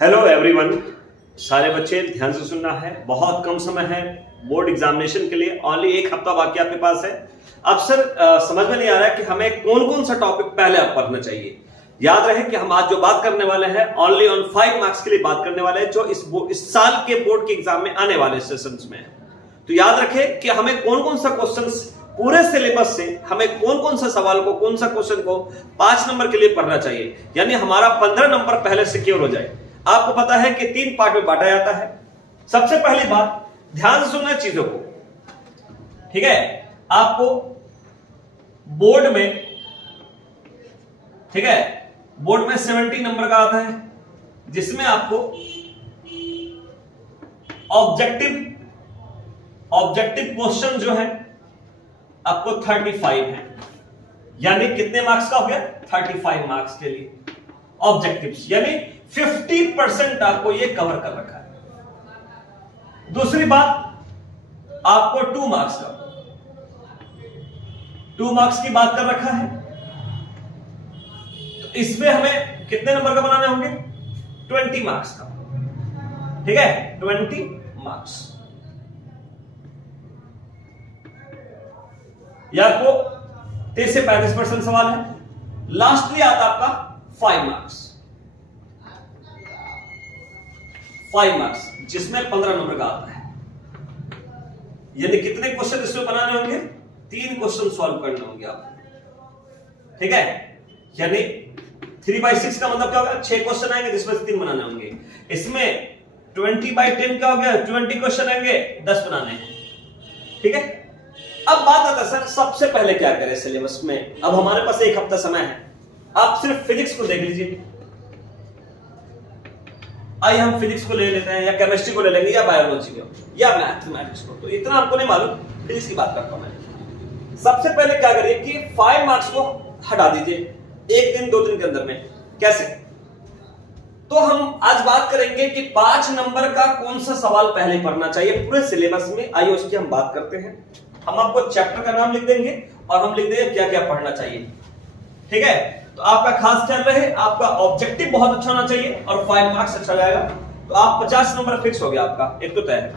Hello everyone, सारे बच्चे ध्यान से सुनना है। बहुत कम समय है बोर्ड एग्जामिनेशन के लिए, ओनली एक हफ्ता बाकी आपके पास है। अब सर समझ में नहीं आ रहा है कि हमें कौन कौन सा टॉपिक पहले आप पढ़ना चाहिए। याद रहे कि हम आज जो बात करने वाले हैं ओनली ऑन 5 मार्क्स के लिए बात करने वाले हैं, जो इस साल के बोर्ड के एग्जाम में आने वाले सेशंस में है। तो याद रखें कि हमें कौन कौन सा क्वेश्चंस पूरे सिलेबस से हमें कौन कौन सा सवाल को, कौन सा क्वेश्चन को 5 नंबर के लिए पढ़ना चाहिए, यानी हमारा 15 नंबर पहले सिक्योर हो जाए। आपको पता है कि 3 पार्ट में बांटा जाता है। सबसे पहली बात, ध्यान से सुनना चीजों को, ठीक है। आपको बोर्ड में, ठीक है, बोर्ड में 70 नंबर का आता है, जिसमें आपको ऑब्जेक्टिव क्वेश्चन जो है आपको 35 है, यानी कितने मार्क्स का हो गया? 35 मार्क्स के लिए ऑब्जेक्टिव्स, यानी 50% आपको ये कवर कर रखा है। दूसरी बात, आपको 2 मार्क्स का, 2 मार्क्स की बात कर रखा है, तो इसमें हमें कितने नंबर का बनाने होंगे? 20 मार्क्स का, ठीक है, 20 मार्क्स। यह आपको 30 से 35% सवाल है। लास्टली आता आपका 5 मार्क्स, 5 मार्क्स, जिसमें 15 नंबर का आता है। यानी कितने क्वेश्चन इसमें बनाने होंगे? 3 क्वेश्चन सॉल्व करने होंगे आपको, ठीक है। यानी 3/6 का मतलब क्या होगा? 6 क्वेश्चन आएंगे, जिसमें से 3 बनाने होंगे। इसमें 20/10 क्या हो गया? 20 क्वेश्चन आएंगे, 10 बनाने हैं, ठीक है। अब बात आता है सर, सबसे पहले क्या करें सिलेबस में? अब हमारे पास 1 हफ्ता समय है। आप सिर्फ फिजिक्स को देख लीजिए। आइए हम फिजिक्स को ले लेते हैं, या केमिस्ट्री को ले लेंगे, या बायोलॉजी को, या मैथमेटिक्स को। तो इतना हमको नहीं मालूम, फिजिक्स की बात करता हूं मैं। सबसे पहले क्या करिए कि 5 मार्क्स को हटा दीजिए 1 दिन 2 दिन के अंदर में। कैसे? तो हम आज बात करेंगे कि 5 नंबर का कौन सा सवाल पहले पढ़ना चाहिए पूरे सिलेबस में। आइए उसकी हम बात करते हैं। हम आपको चैप्टर का नाम लिख देंगे और हम लिख देंगे क्या क्या पढ़ना चाहिए, ठीक है। तो आपका खास ख्याल रहे, आपका ऑब्जेक्टिव बहुत अच्छा होना चाहिए और 5 मार्क्स अच्छा जाएगा, तो आप 50 नंबर फिक्स हो गया आपका, एक तो तय है।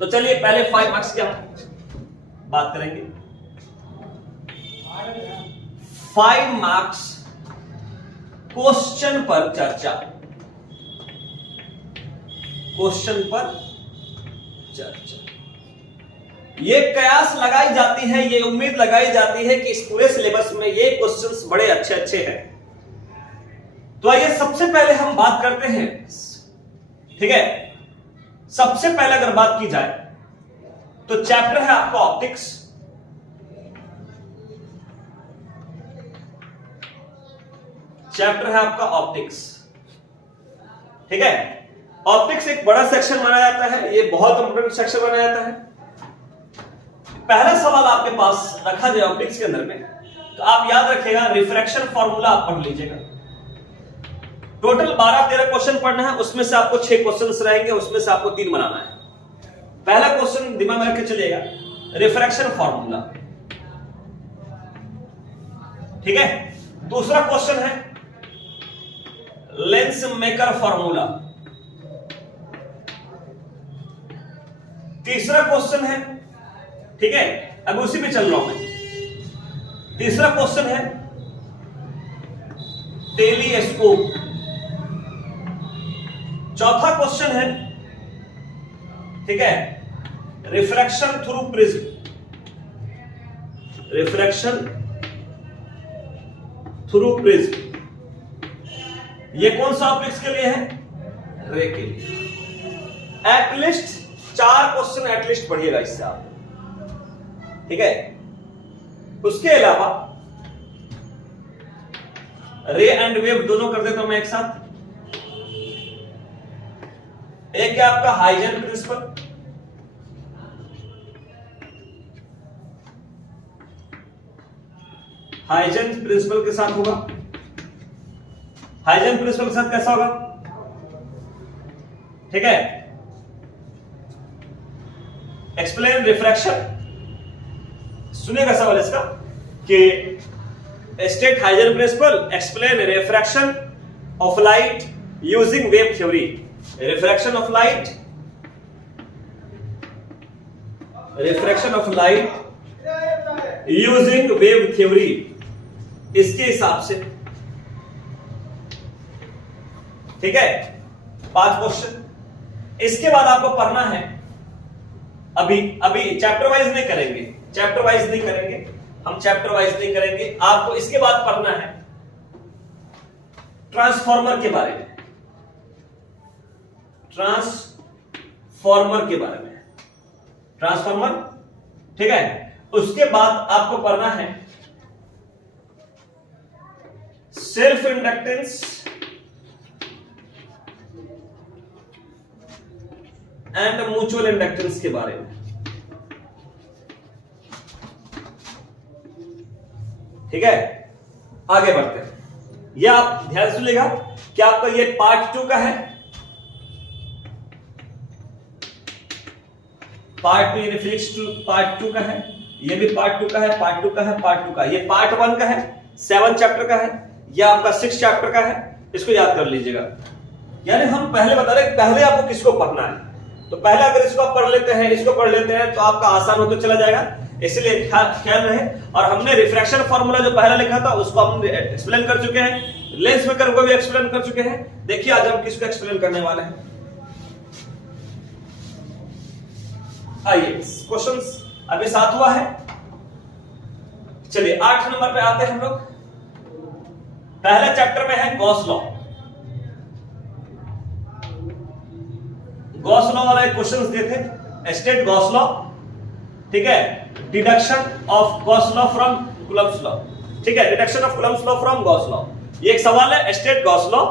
तो चलिए पहले 5 मार्क्स की हम बात करेंगे। 5 मार्क्स क्वेश्चन पर चर्चा, क्वेश्चन पर चर्चा। ये कयास लगाई जाती है, ये उम्मीद लगाई जाती है कि इस पूरे सिलेबस में ये क्वेश्चंस बड़े अच्छे अच्छे हैं। तो आइए सबसे पहले हम बात करते हैं, ठीक है। सबसे पहले अगर बात की जाए तो चैप्टर है आपका ऑप्टिक्स। चैप्टर है आपका ऑप्टिक्स, ठीक है। ऑप्टिक्स एक बड़ा सेक्शन माना जाता है, ये बहुत इंपोर्टेंट सेक्शन माना जाता है। पहला सवाल आपके पास रखा जाए ऑप्टिक्स के अंदर में, तो आप याद रखिएगा, रिफ्रैक्शन फॉर्मूला आप पढ़ लीजिएगा। टोटल 12-13 क्वेश्चन पढ़ना है, उसमें से आपको 6 क्वेश्चंस रहेंगे, उसमें से आपको 3 बनाना है। पहला क्वेश्चन दिमाग में रख के चलिएगा, रिफ्रैक्शन फॉर्मूला, ठीक है। दूसरा क्वेश्चन है लेंस मेकर फॉर्मूला। तीसरा क्वेश्चन है, ठीक है, अब उसी पे चल रहा हूं मैं। तीसरा क्वेश्चन है टेलीस्कोप। चौथा क्वेश्चन है, ठीक है, refraction through prism. Refraction through prism ये कौन सा ऑप्टिक्स के लिए है? रे के लिए। एटलीस्ट 4 क्वेश्चन एटलीस्ट पढ़िएगा इससे आप, ठीक है। उसके अलावा रे एंड वेव दोनों कर देता हूं मैं एक साथ। एक है आपका हाइजेन प्रिंसिपल, हाइजेन प्रिंसिपल के साथ होगा। हाइजेन प्रिंसिपल के साथ कैसा होगा? ठीक है, एक्सप्लेन रिफ्रैक्शन। सुनिएगा सवाल इसका कि state Huygens principle, explain refraction of light using wave theory, refraction of light, refraction of light using wave theory, इसके हिसाब से। ठीक है, 5 क्वेश्चन। इसके बाद आपको पढ़ना है, अभी चैप्टर वाइज नहीं करेंगे, चैप्टर वाइज नहीं करेंगे हम, चैप्टर वाइज नहीं करेंगे। आपको इसके बाद पढ़ना है ट्रांसफॉर्मर के बारे में, ट्रांसफॉर्मर के बारे में, ट्रांसफॉर्मर। ठीक है, उसके बाद आपको पढ़ना है self inductance and mutual inductance के बारे में। ठीक है, आगे बढ़ते हैं। यह आप ध्यान सुनिएगा कि आपका ये पार्ट 2 का है, पार्ट 2 फिजिक्स 2 पार्ट 2 का है, ये भी पार्ट 2 का है, पार्ट 2 का है, पार्ट 2 का, ये पार्ट 1 का है, 7 चैप्टर का है, यह आपका 6 चैप्टर का है। इसको याद कर लीजिएगा। यानी हम पहले बता रहे पहले आपको किसको पढ़ना है, तो पहले अगर इसको आप पढ़ लेते हैं, इसको पढ़ लेते हैं, तो आपका आसान होता चला जाएगा, इसलिए ख्याल रहे। और हमने रिफ्रैक्शन फार्मूला जो पहला लिखा था उसको हम एक्सप्लेन कर चुके हैं, लेंस मेकर को भी एक्सप्लेन कर चुके हैं। देखिए आज हम किसको एक्सप्लेन करने वाले हैं। आइए क्वेश्चंस अभी 7 हुआ है, चलिए 8 नंबर पे आते हैं हम लोग। पहले चैप्टर में है गॉस लॉ। गॉस लॉ वाले क्वेश्चंस दिए थे, स्टेट गॉस लॉ, ठीक है, deduction of Gauss law from Coulomb's law. ठीक है, deduction of Coulomb's law from Gauss law, ये एक सवाल है, स्टेट गॉस लॉ।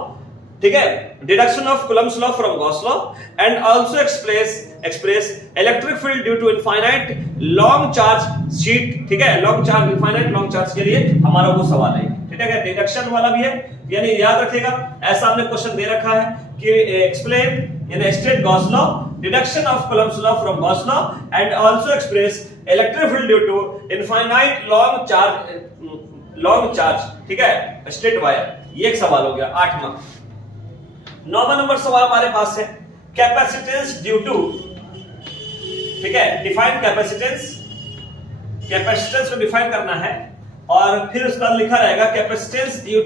ठीक है, deduction of Coulomb's law from Gauss law and also express electric field due to infinite long charge sheet. ठीक है, long charge, infinite long charge के लिए हमारा वो सवाल है। ठीक है, डिडक्शन वाला भी है, यानी याद रखिएगा ऐसा हमने क्वेश्चन दे रखा है कि एक्सप्लेन यानी state Gauss law, deduction of Coulomb's law from Gauss law and also express electric field due to infinite long charge. ठीक है, स्ट्रेट वायर, ये एक सवाल हो गया 8वां। 9वां नंबर सवाल हमारे पास है कैपेसिटेंस ड्यू टू। ठीक है, डिफाइन कैपेसिटेंस, कैपेसिटेंस को डिफाइन करना है और फिर उसके बाद लिखा रहेगा capacitance due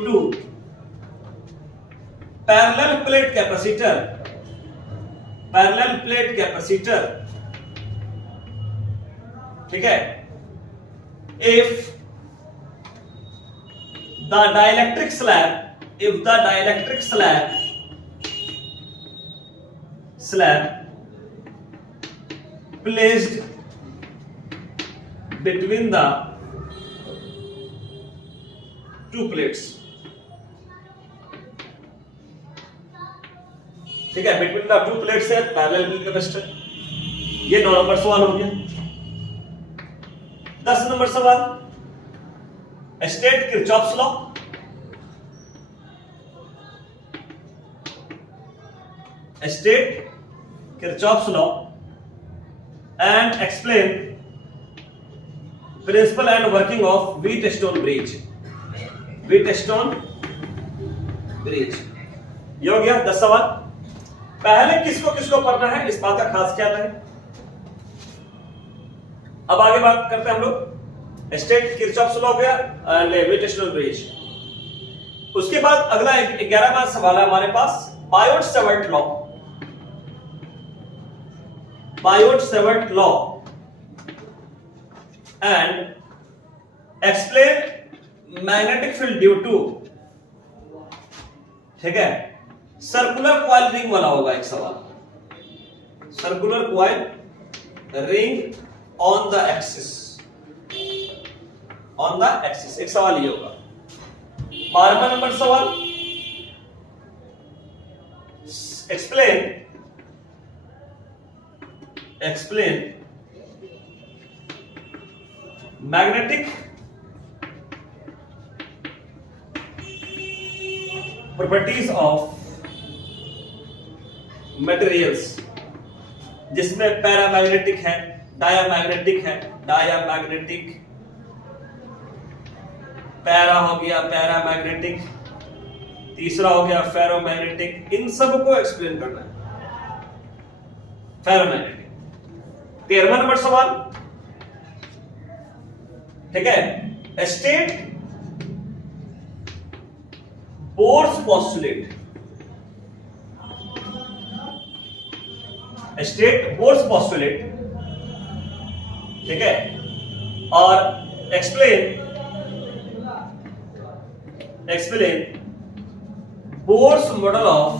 to parallel plate capacitor. ठीक है, if the dielectric slab placed between the two plates, ठीक है, between the two plates है पैरेलल प्लेट कैपेसिटर। ये 9 नंबर सवाल हो गया। 10 नंबर सवाल state Kirchhoff's law. State Kirchhoff's law and explain principle and working of Wheatstone bridge. ये हो गया 10 सवाल। पहले किसको किसको पढ़ना है इस बात का खास ख्याल रहे। अब आगे बात करते हैं हम लोग, स्टेट किरचॉफ्स लॉ हो गया एंड व्हीटस्टोन ब्रिज। उसके बाद अगला 11वां सवाल है हमारे पास Biot Savart law and explain magnetic field due to. ठीक है, सर्कुलर कॉइल रिंग वाला होगा एक सवाल, circular coil ring on the axis, एक सवाल ये होगा। 12वां नंबर सवाल explain magnetic properties of materials, जिसमें पैरामैग्नेटिक है, डायामैग्नेटिक है, पैरा हो गया पैरामैग्नेटिक, तीसरा हो गया फेरोमैग्नेटिक, इन सबको एक्सप्लेन करना है। फेरोमैग्नेटिक 13वां नंबर सवाल, ठीक है, state Bohr's postulate, state Bohr's postulate, ठीक है, और explain Bohr's model of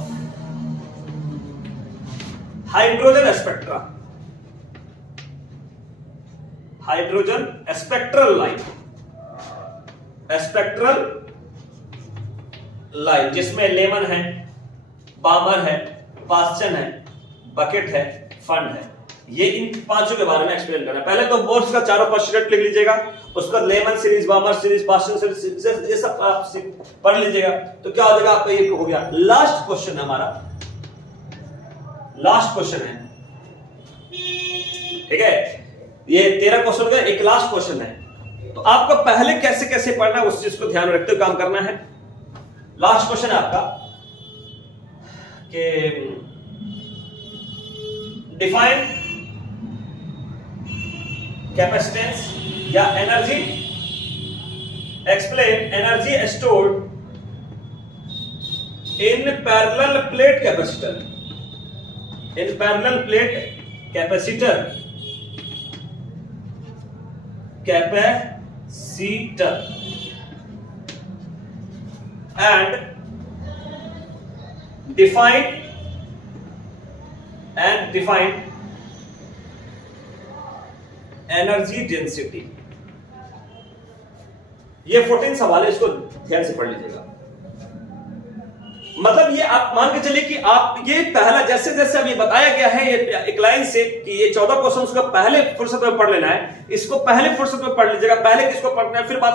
hydrogen spectra, hydrogen spectral line, spectral line जिसमें लेमन है, बामर है, पास्चन है, बकेट है, फंड है। ये इन पांचों के बारे में एक्सप्लेन करना है। पहले तो बोर्स का चारों पोस्टुलेट लिख लीजिएगा, उसका Lyman series, बामर series, Paschen series, ये सब आप पढ़ लीजिएगा। तो क्या हो जाएगा आपका, ये हो गया। लास्ट क्वेश्चन हमारा, लास्ट क्वेश्चन है, ठीक है, ये 13 क्वेश्चन का एक लास्ट क्वेश्चन है। तो आपको पहले कैसे कैसे पढ़ना है उस चीज को ध्यान में रखते हुए काम करना है। लास्ट क्वेश्चन है आपका कि डिफाइन कैपेसिटेंस या energy, explain energy stored in parallel plate capacitor, in parallel plate capacitor, capacitor and define energy density। ये 14 सवाल है, इसको ध्यान से पढ़ लीजिएगा। मतलब ये आप मान के चलिए कि आप ये पहला जैसे जैसे अभी बताया गया है ये एक लाइन से कि ये 14 क्वेश्चन उसका पहले फुर्सत में पढ़ लेना है, इसको पहले फुर्सत में पढ़ लीजिएगा। पहले किसको पढ़ना है, फिर बाद में